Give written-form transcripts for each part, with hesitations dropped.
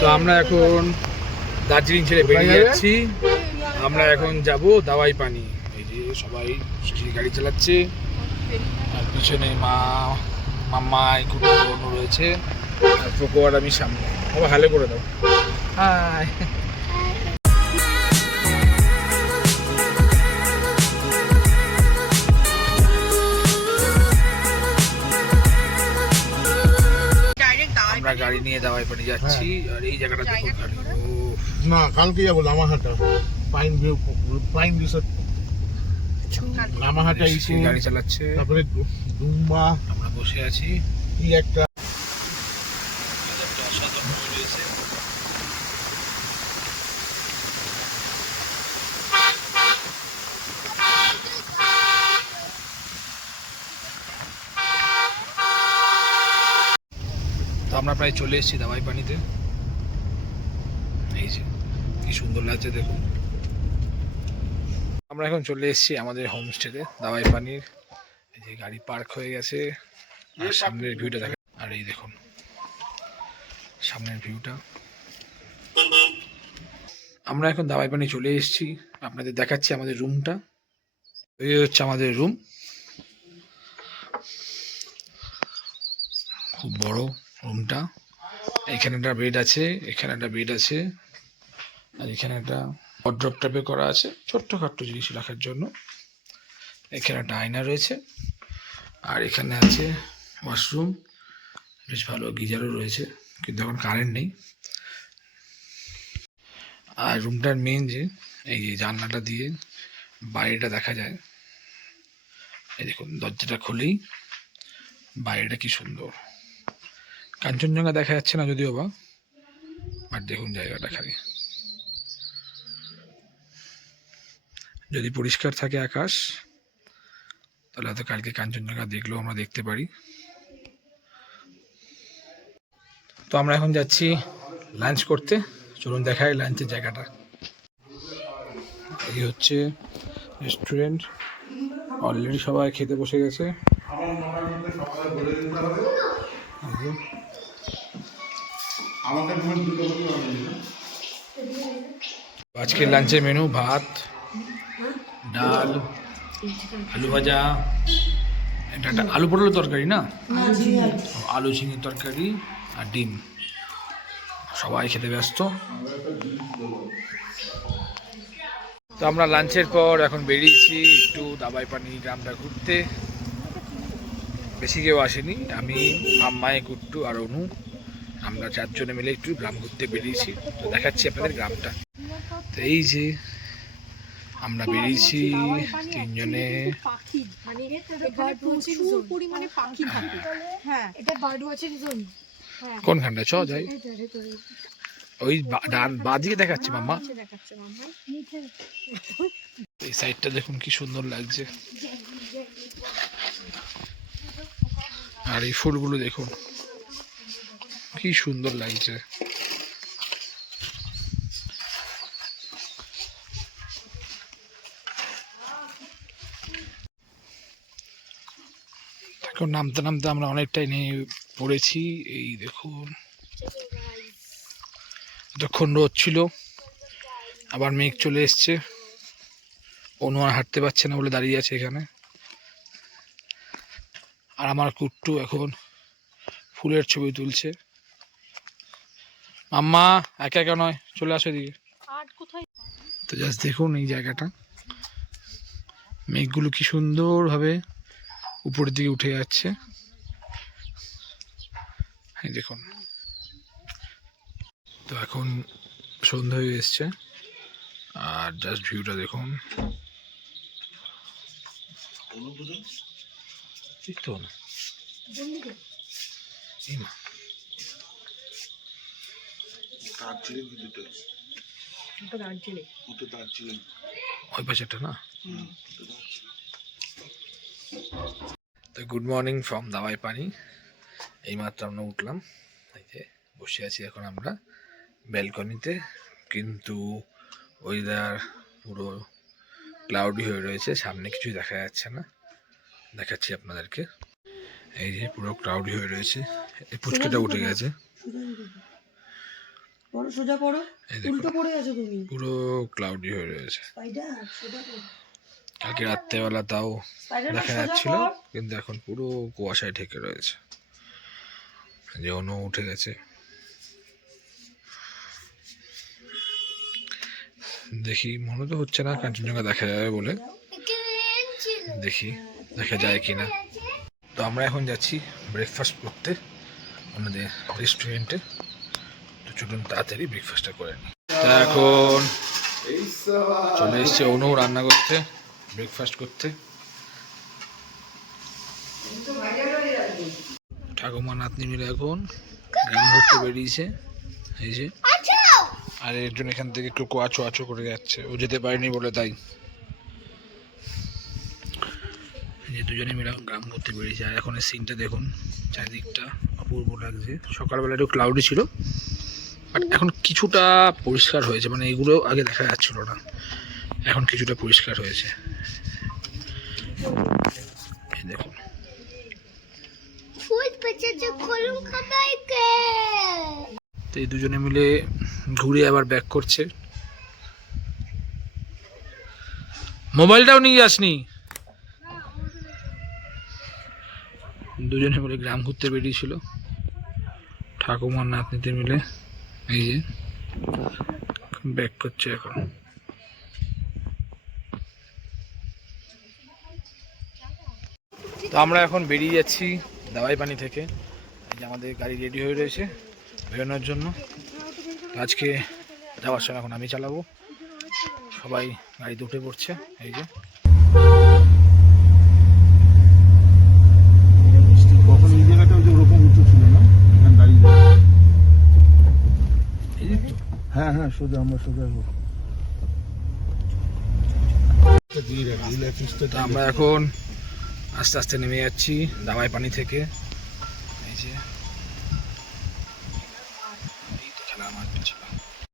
তো আমরা এখন দার্জিলিং ছেড়ে বেরিয়ে যাচ্ছি। আমরা এখন যাব দাওয়াই পানি। এই যে সবাই গাড়ি চালাচ্ছে, আর পিছনে মাম্মা কুটু রয়েছে, আর পোকো আর আমি সামনে। আবার হালে করে দাও। হাই। আমরা গাড়ি নিয়ে দাওয়াই পানি যাচ্ছি, আর এই জায়গাটা দেখুন। না, কালকে যাবো Lamahatta, pine view, pine resort, Lamahatta issue গাড়ি চালাচ্ছে। তারপরে দুম্বা আমরা বসে আছি। কি একটা অসাধারণ রয়েছে। তো আমরা প্রায় চলে এসেছি দাওয়াই পানিতে। এই যে কি সুন্দর লাগছে দেখুন। আমরা এখন চলে এসেছি আমাদের হোমস্টেতে দাওয়াই পানির। এই যে গাড়ি পার্ক হয়ে গেছে, আর সামনের ভিউটা দেখা। আর এই দেখুন সামনের ভিউটা। আমরা এখন দাওয়াই পানি চলে এসেছি, আপনাদের দেখাচ্ছি আমাদের রুমটা। এই হচ্ছে আমাদের রুম, খুব বড় রুমটা। এখানে একটা বেড আছে, এখানে একটা বেড আছে, আর এখানে একটা ওয়ার্ড্রপ টাইপে করা আছে ছোট্টখাট্ট জিনিস রাখার জন্য। এখানে একটা আয়না রয়েছে, আর এখানে আছে ওয়াশরুম, বেশ ভালো গিজারও রয়েছে, কিন্তু এখন কারেন্ট নেই। আর রুমটার মেন যে এই যে জানলাটা দিয়ে বাইরেটা দেখা যায়। এই দেখুন দরজাটা খুলেই বাইরেটা কি সুন্দর। কাঞ্চনজঙ্ঘা দেখা যাচ্ছে না যদিও বা, আর দেখুন জায়গাটা খালি। যদি পরিষ্কার থাকে আকাশ, তাহলে হয়তো কালকে কাঞ্চনজঙ্ঘা দেখলেও আমরা দেখতে পারি। তো আমরা এখন যাচ্ছি লাঞ্চ করতে। চলুন দেখাই লাঞ্চের জায়গাটা। এই হচ্ছে রেস্টুরেন্ট, অলরেডি সবাই খেতে বসে গেছে। আজকের লাঞ্চের মেনু ভাত, ডাল, আলু ভাজা, একটা আলু পটলের তরকারি, না আলু ঝিঙের তরকারি, আর ডিম। সবাই খেতে ব্যস্ত। তো আমরা লাঞ্চের পর এখন বেরিয়েছি একটু দাওয়াই পানি গ্রামটা ঘুরতে। বেশি কেউ আসেনি, আমি, মাম্মাই, কুট্টু আর অনু, আমরা চারজনে মিলে একটু গ্রাম ঘুরতে বেরিয়েছি। তো দেখাচ্ছি আপনাদের গ্রামটা। তো এই যে আমরা বেরিয়েছি তিনজনে। কোনখানটা চ যাই, ওই বাদিকে দেখাচ্ছি মাম্মা। এই সাইডটা দেখুন কি সুন্দর লাগছে, আর এই ফুলগুলো দেখুন কি সুন্দর লাগছে। এখন নামতে নামতে আমরা অনেকটাই নিয়ে পড়েছি। এই দেখুন এতক্ষণ রোদ ছিল, আবার মেঘ চলে এসছে। অনু আর হাঁটতে পারছে না বলে দাঁড়িয়ে আছে এখানে। আর আমার কুট্টু এখন ফুলের ছবি তুলছে। মাম্মা একা একা নয়, চলে আসো এদিকে। তো জাস্ট দেখুন এই জায়গাটা, মেঘগুলো কি সুন্দর ভাবে উপরের দিকে উঠে যাচ্ছে। এই দেখুন। তো এখন সন্ধ্যা হয়ে এসছে, আর জাস্ট ভিউটা দেখুন। ওই পাশেটা না। তো গুড মর্নিং ফ্রম দাওয়াই পানি। এইমাত্র আমরা উঠলাম, এই যে বসে আছি এখন আমরা ব্যালকনিতে, কিন্তু ওয়েদার পুরো ক্লাউডি হয়ে রয়েছে, সামনে কিছুই দেখা যাচ্ছে না। দেখাচ্ছি আপনাদেরকে, এই যে পুরো ক্লাউডি হয়ে রয়েছে। এই পুচকেটা উঠে গেছে। পড়ো, সোজা পড়ো। এই দেখুন, উল্টো পড়ে আছো তুমি। পুরো ক্লাউডি হয়ে রয়েছে। স্পাইডার, সোজা পড়ো। কালকে রাত্রেবেলা তাও স্পাইডারম্যান দেখা সোজা যাচ্ছিল, পড়। কিন্তু এখন পুরো কুয়াশায় ঢেকে রয়েছে। যে অনু উঠে গেছে, দেখি মনে তো হচ্ছে না কাঞ্চনজঙ্ঘা দেখা যাবে বলে, দেখি দেখা যায় কিনা। তো আমরা এখন যাচ্ছি ব্রেকফাস্ট করতে আমাদের রেস্টুরেন্টে। তো চলুন তাড়াতাড়ি ব্রেকফাস্টটা করে নিই। তা এখন চলে এসছে অনু রান্না করতে, ব্রেকফাস্ট করতে। ঠাকুমা নাতনি মিলে এখন গ্রাম ঘুরতে বেরিয়েছে, এই যে। আর একজন এখান থেকে একটু কোয়াচো আচো করে যাচ্ছে, ও যেতে পারেনি বলে তাই। যে দুজনে মিলে গ্রাম ঘুরতে বেরিয়েছে। আর এখন এই সিনটা দেখুন, চারিদিকটা অপূর্ব লাগছে। সকালবেলা একটু ক্লাউডি ছিল, বাট এখন কিছুটা পরিষ্কার হয়েছে, মানে এগুলো আগে দেখা যাচ্ছিল না, এখন কিছুটা পরিষ্কার হয়েছে। এই দেখুন, তো এই দুজনে মিলে ঘুরে আবার ব্যাক করছে। মোবাইলটাও নিয়ে যাসনি। দুজনে মিলে গ্রাম ঘুরতে বেরিয়েছিল ঠাকুমার নাতনিতে মিলে, এই যে ব্যাক করছে এখন। তো আমরা এখন বেরিয়ে যাচ্ছি দাওয়াই পানি থেকে। এই যে আমাদের গাড়ি রেডি হয়ে রয়েছে বেরোনোর জন্য। আজকে যাওয়ার সময় এখন আমি চালাবো, সবাই গাড়িতে উঠে পড়ছে। এই যে কখন এই জায়গাটা যে ওরকম উঁচু ছিল না, এখানে দাঁড়িয়ে হ্যাঁ হ্যাঁ সোজা আমরা সোজা হবো। তো আমরা এখন আস্তে আস্তে নেমে যাচ্ছি দাওয়াই পানি থেকে। এই যে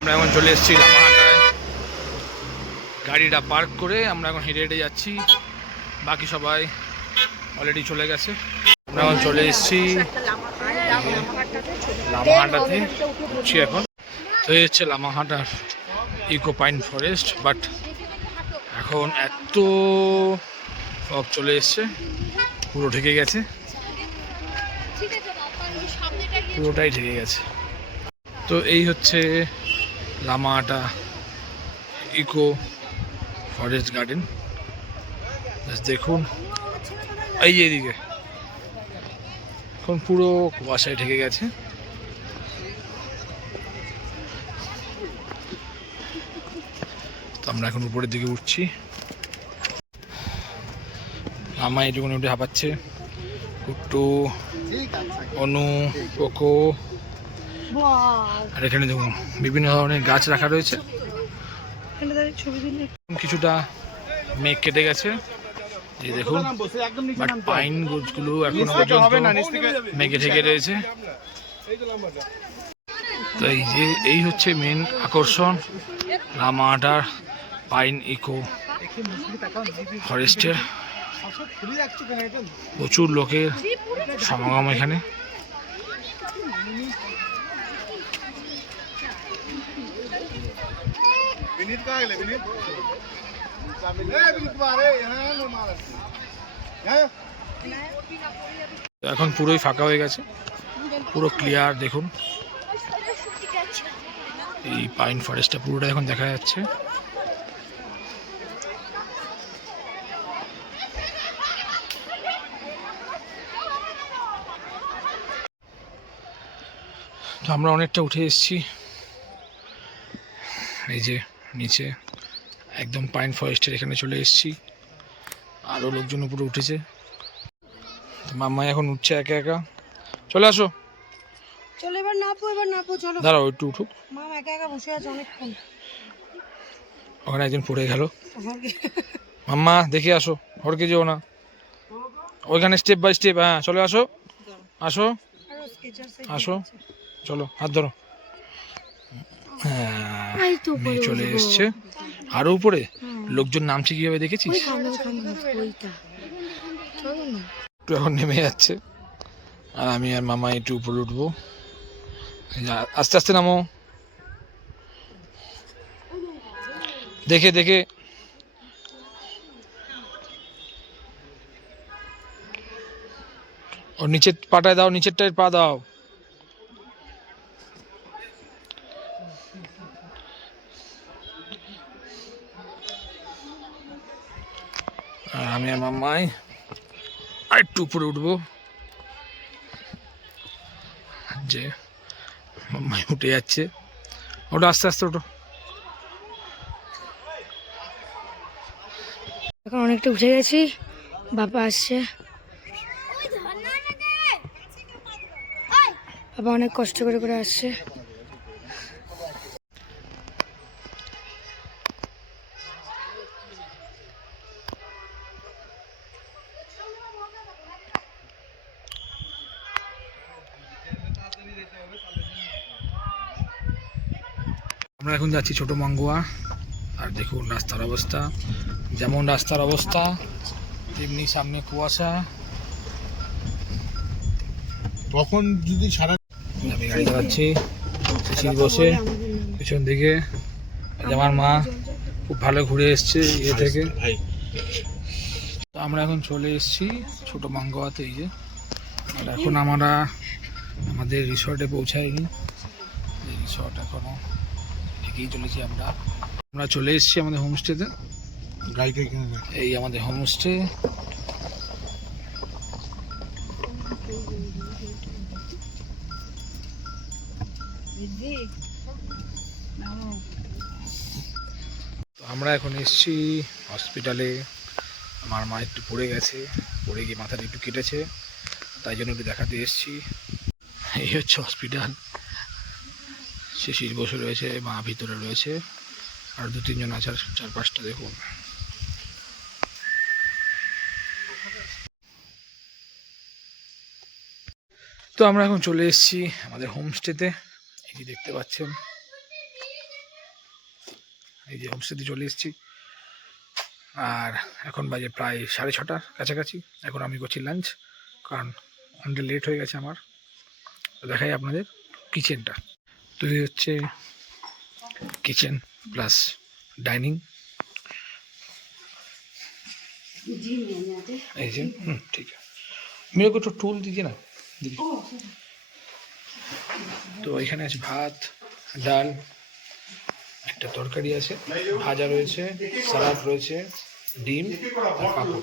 আমরা এখন চলে এসেছি লামাহাটায়। গাড়িটা পার্ক করে আমরা এখন হেঁটে হেঁটে যাচ্ছি, বাকি সবাই অলরেডি চলে গেছে। আমরা এখন চলে এসেছি লামাহাটাতে, উঠছি এখন। তো এই হচ্ছে লামাহাটার ইকো পাইন ফরেস্ট, বাট এখন এত ফগ চলে এসছে, পুরো ঢেকে গেছে, পুরোটাই ঢেকে গেছে। তো এই হচ্ছে লামাহাটা ইকো ফরেস্ট গার্ডেন। দেখুন এই এদিকে এখন পুরো কুয়াশায় ঢেকে গেছে। তো আমরা এখন উপরের দিকে উঠছি। আমা এইটুকুনি উঠে হাঁপাচ্ছে, কুট্টু, অনু, কোকো। আর এখানে দেখুন বিভিন্ন ধরনের গাছ রাখা রয়েছে। কিছুটা মেঘ কেটে গেছে, এই দেখুন, বাট পাইন গাছগুলো এখনো পর্যন্ত মেঘে ঢেকে রয়েছে। তো এই যে এই হচ্ছে মেন আকর্ষণ লামাহাটার পাইন ইকো ফরেস্টের। প্রচুর লোকের সমাগম এখানে। এখন পুরোই ফাঁকা হয়ে গেছে, পুরো ক্লিয়ার। দেখুন এই পাইন ফরেস্টটা পুরোটা এখন দেখা যাচ্ছে। তো আমরা অনেকটা উঠে এসেছি, এই যে নিচে একদম পাইন ফরেস্টের এখানে চলে এসেছি। আরও লোকজন উপরে উঠেছে। মাম্মা এখন উঠছে একা একা। চলে আসো, চলো এবার নাপো চলো। দাঁড়াও একটু উঠুক। মা একা একা বসে আছে অনেকক্ষণ। ওখানে একজন পড়ে গেল। মাম্মা দেখে আসো, হড়কে যেও না। ওইখানে স্টেপ বাই স্টেপ। হ্যাঁ চলে আসো, আসো আসো, চলো হাত ধরো। হ্যাঁ মেয়ে চলে এসছে। আরো উপরে লোকজন নামছে কিভাবে দেখেছিস? একটু এখন নেমে যাচ্ছে, আর আমি আর মামা একটু উপরে উঠবো। আস্তে আস্তে নামো। দেখে দেখে ও নিচের পাটায় দাও, নিচেরটায় পা দাও। আর আমি আমার মাই আর একটু উপরে উঠবো, যে মাই উঠে যাচ্ছে। ওটা আস্তে আস্তে ওঠো। এখন অনেকটা উঠে গেছি, বাবা আসছে। বাবা অনেক কষ্ট করে করে আসছে। আমরা এখন যাচ্ছি ছোট মাঙ্গুয়া। আর দেখুন রাস্তার অবস্থা, যেমন রাস্তার অবস্থা তেমনি সামনে কুয়াশা। তখন যদি সারা আমি গাড়ি চালাচ্ছি, সিট বসে পিছন দিকে। আজ আমার মা খুব ভালো ঘুরে এসছে ইয়ে থেকে। ভাই তো আমরা এখন চলে এসেছি ছোট মাঙ্গুয়াতে। এই যে, আর এখন আমরা আমাদের রিসর্টে পৌঁছাইনি, এই রিসর্ট এখনো এগিয়ে চলেছি। আমরা চলে এসেছি আমাদের হোমস্টেতে। গাড়িটা কিনে নে। এই আমাদের হোমস্টে। তো আমরা এখন এসেছি হসপিটালে। আমার মা একটু পড়ে গেছে, পড়ে গিয়ে মাথাটা একটু কেটেছে, তাই জন্য একটু দেখাতে এসেছি। এই হচ্ছে হসপিটাল। শিশির বসে রয়েছে, মা ভিতরে রয়েছে, আর 2-3 জন আছে, আর 4-5টা দেখুন। তো আমরা এখন চলে এসেছি আমাদের হোমস্টেতে। এই যে দেখতে পাচ্ছেন, এই যে হোমস্টেতে চলে এসেছি। আর এখন বাজে প্রায় 6:30 কাছাকাছি। এখন আমি করছি লাঞ্চ, কারণ অনেকটা লেট হয়ে গেছে আমার। তো দেখাই আপনাদের কিচেনটা। তো এই হচ্ছে কিচেন প্লাস ডাইনিং। এই যে ঠিক আছে, মেরে কো টুল দিদি না দিদি। তো এখানে আছে ভাত, ডাল, একটা তরকারি আছে, ভাজা রয়েছে, সালাদ রয়েছে, ডিম আর পাঁপড়।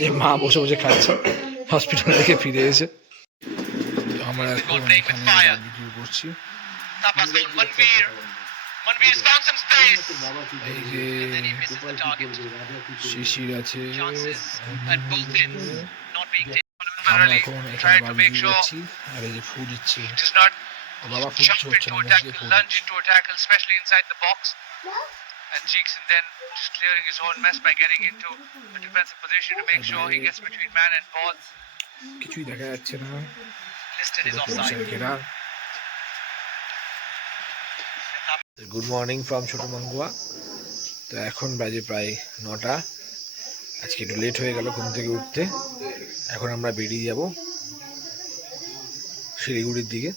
যে মা বসে বসে খাচ্ছে, হসপিটাল থেকে ফিরে এসে। তো আমরা এখন এখানে বারবিকিউ করছি। এই যে শিশির আছে, আমরা এখন এখানে বারবিকিউ করছি। আর এই যে ফুড দিচ্ছে, ও বাবা ফুড হচ্ছে না, মুখ দিয়ে ফুড দিচ্ছে। And Cheeks and then just clearing his own mess by getting into a defensive position to make sure he gets between man and ball. কিছুই দেখা যাচ্ছে না, Listed is offside. Good morning from ছোট মাঙ্গুয়া। তো এখন বাজে প্রায় 9টা। আজকে একটু লেট হয়ে গেল ঘুম থেকে উঠতে। এখন আমরা বেরিয়ে যাব শিলিগুড়ির দিকে।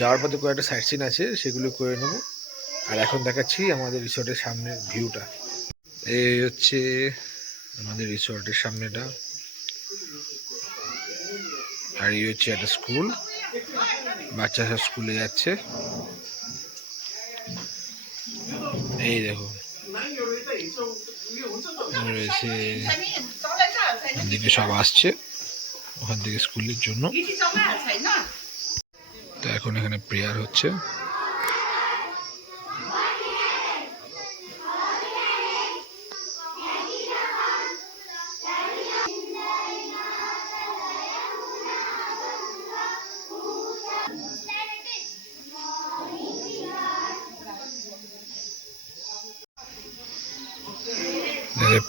যাওয়ার পথে কয়েকটা সাইট সিন আছে, সেগুলো করে নেবো। আর এখন দেখাচ্ছি আমাদের রিসর্টের সামনের ভিউটা। এই হচ্ছে আমাদের রিসর্টের সামনেটা। আর এই হচ্ছে একটা স্কুল, বাচ্চারা স্কুলে যাচ্ছে। এই দেখো রয়েছে, এদিকে সব আসছে ওখান থেকে স্কুলের জন্য। তো এখন এখানে প্রেয়ার হচ্ছে।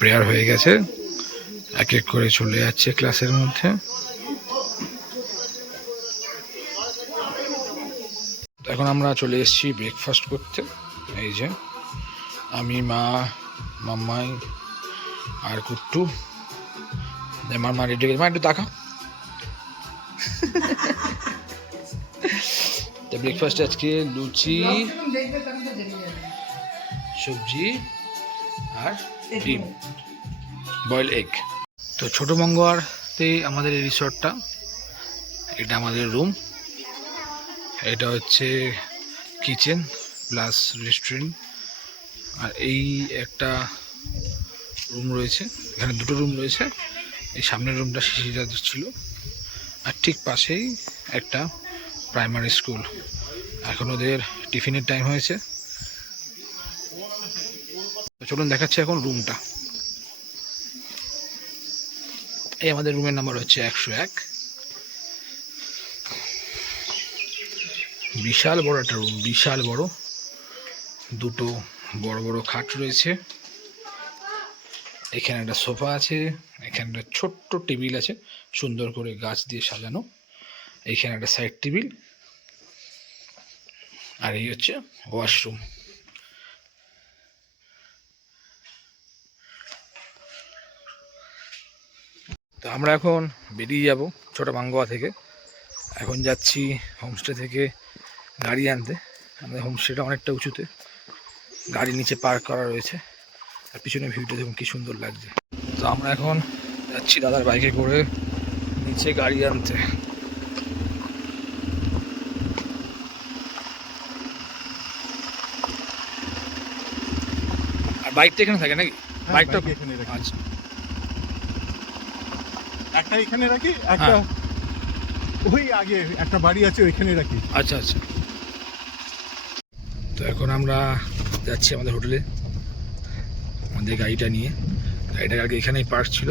প্রেয়ার হয়ে গেছে, এক এক করে চলে যাচ্ছে ক্লাসের মধ্যে। এখন আমরা চলে এসেছি ব্রেকফাস্ট করতে। এই যে আমি, মা, মাম্মাই আর কুট্টু। আমার মা রেডি গেছে, মা একটু তাকাও। তো ব্রেকফাস্ট আজকে লুচি, সবজি আর ডিম, বয়েল এগ। তো ছোটো মঙ্গোয়ারতে আমাদের এই রিসর্টটা, এটা আমাদের রুম, এটা হচ্ছে কিচেন প্লাস রেস্টুরেন্ট। আর এই একটা রুম রয়েছে, এখানে দুটো রুম রয়েছে। এই সামনের রুমটা শিশিরা ছিল, আর ঠিক পাশেই একটা প্রাইমারি স্কুল। এখন ওদের টিফিনের টাইম হয়েছে, তো চলুন দেখাচ্ছি এখন রুমটা। এই আমাদের রুমের নাম্বার হচ্ছে 101। বিশাল বড় একটা রুম, বিশাল বড়। দুটো বড় বড় খাট রয়েছে, এখানে একটা সোফা আছে, এখানে একটা ছোট্ট টেবিল আছে সুন্দর করে গাছ দিয়ে সাজানো, এইখানে একটা সাইড টেবিল, আর এই হচ্ছে ওয়াশরুম। তো আমরা এখন বেরিয়ে যাব ছোটো মাঙ্গোয়া থেকে। এখন যাচ্ছি হোমস্টে থেকে গাড়ি আনতে। আমাদের হোমস্টেটা অনেকটা উঁচুতে, গাড়ি নিচে পার্ক করা রয়েছে, আর পিছনে ভিউটা দেখুন কি সুন্দর লাগছে। তো আমরা এখন যাচ্ছি দাদার বাইকে করে নিচে গাড়ি আনতে। আর বাইকটা এখানে থাকে নাকি? বাইকটা বাইক এখানে রাখি। আচ্ছা একটা এখানে রাখি, একটা ওই আগে একটা বাড়ি আছে ওইখানে রাখি। আচ্ছা আচ্ছা। তো এখন আমরা যাচ্ছি আমাদের হোটেলে আমাদের গাড়িটা নিয়ে। গাড়িটা আগে এখানেই পার্ক ছিল,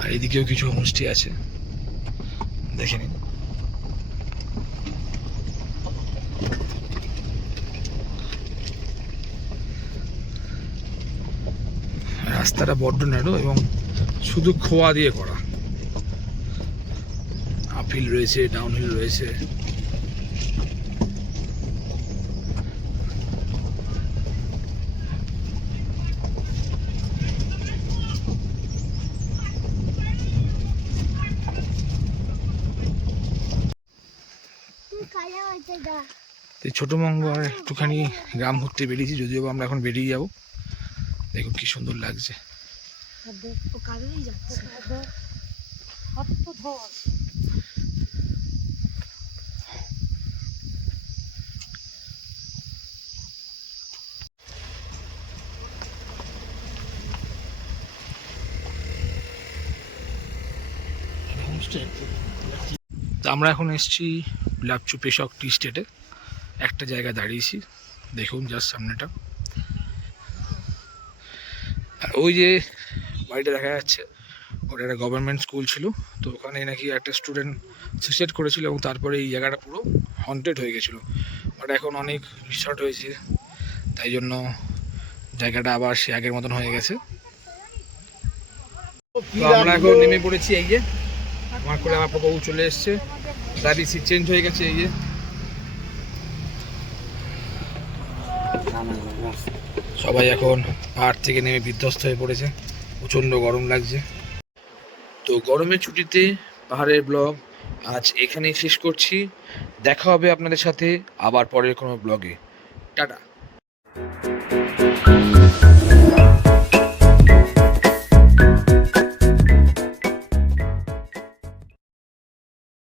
আর এদিকেও কিছু হোমস্টে আছে, দেখে নিন। রাস্তাটা বড্ড ন্যারো এবং শুধু খোয়া দিয়ে করা। আপহিল রয়েছে, ডাউনহিল রয়েছে। এই ছোটো মঙ্গোয়ার একটুখানি গ্রাম ঘুরতে বেরিয়েছি, যদিও আমরা এখন বেরিয়ে যাব। দেখুন কি সুন্দর লাগছে। তো আমরা এখন এসেছি লাপচু পেশক টি স্টেটে। একটা জায়গায় দাঁড়িয়েছি, দেখুন জাস্ট সামনেটা। আর ওই যে বাড়িটা দেখা যাচ্ছে, ওটা একটা গভর্নমেন্ট স্কুল ছিল। তো ওখানে নাকি একটা স্টুডেন্ট সুইসাইড করেছিল, এবং তারপরে এই জায়গাটা পুরো হন্টেড হয়ে গেছিলো। ওটা এখন অনেক রিসর্ট হয়েছে, তাই জন্য জায়গাটা আবার সে আগের মতন হয়ে গেছে। তো আমরা এখন নেমে পড়েছি, এই যে আমার কোলে আমার বউ চলে এসছে, গাড়ি সিট চেঞ্জ হয়ে গেছে। এই যে সবাই এখন পাহাড় থেকে নেমে বিধ্বস্ত হয়ে পড়েছে, প্রচণ্ড গরম লাগছে। তো গরমের ছুটিতে পাহাড়ের ব্লগ আজ এখানেই শেষ করছি। দেখা হবে আপনাদের সাথে আবার পরের কোনো ব্লগে। টাটা।